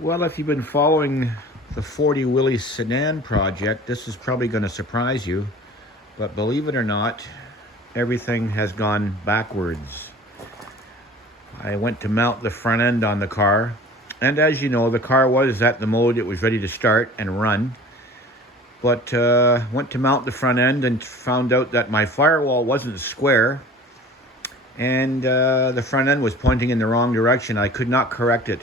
Well, if you've been following the 40 Willie sedan project, this is probably going to surprise you. But believe it or not, everything has gone backwards. I went to mount the front end on the car. And as you know, the car was at the mode it was ready to start and run. But went to mount the front end and found out that my firewall wasn't square. And the front end was pointing in the wrong direction. I could not correct it.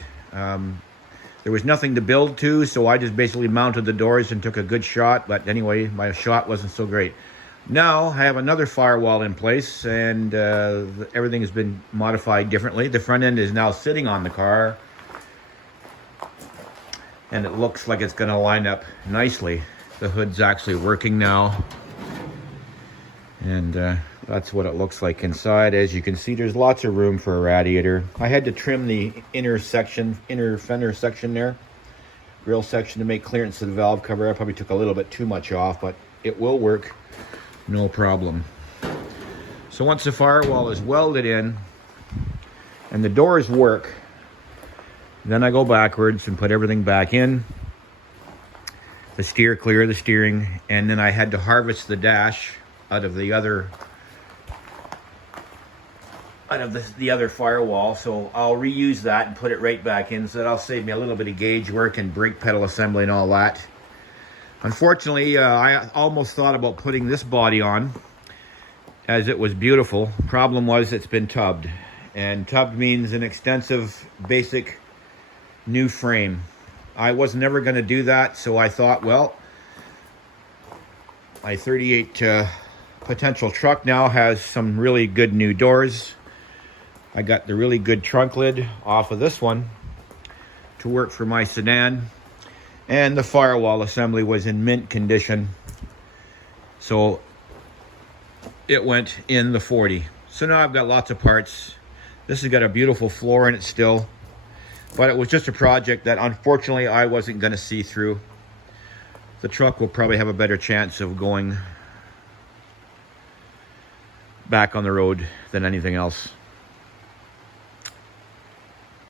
There was nothing to build to, so I just basically mounted the doors and took a good shot. But anyway, my shot wasn't so great. Now I have another firewall in place, and everything has been modified differently. The front end is now sitting on the car, and it looks like it's going to line up nicely. The hood's actually working now, and that's what it looks like inside. As you can see, there's lots of room for a radiator. I had to trim the inner fender section there, grill section, to make clearance to the valve cover. I probably took a little bit too much off, but it will work, no problem. So once the firewall is welded in and the doors work, then I go backwards and put everything back in. The steer clear, the steering, and then I had to harvest the dash out of the other firewall, so I'll reuse that and put it right back in, so that'll save me a little bit of gauge work and brake pedal assembly and all that. Unfortunately, I almost thought about putting this body on, as it was beautiful. Problem was, it's been tubbed, and tubbed means an extensive basic new frame. I was never going to do that, so I thought, well, my 38 potential truck now has some really good new doors. I got the really good trunk lid off of this one to work for my sedan, and the firewall assembly was in mint condition, so it went in the 40. So now I've got lots of parts. This has got a beautiful floor in it still, but it was just a project that unfortunately I wasn't going to see through. The truck will probably have a better chance of going back on the road than anything else.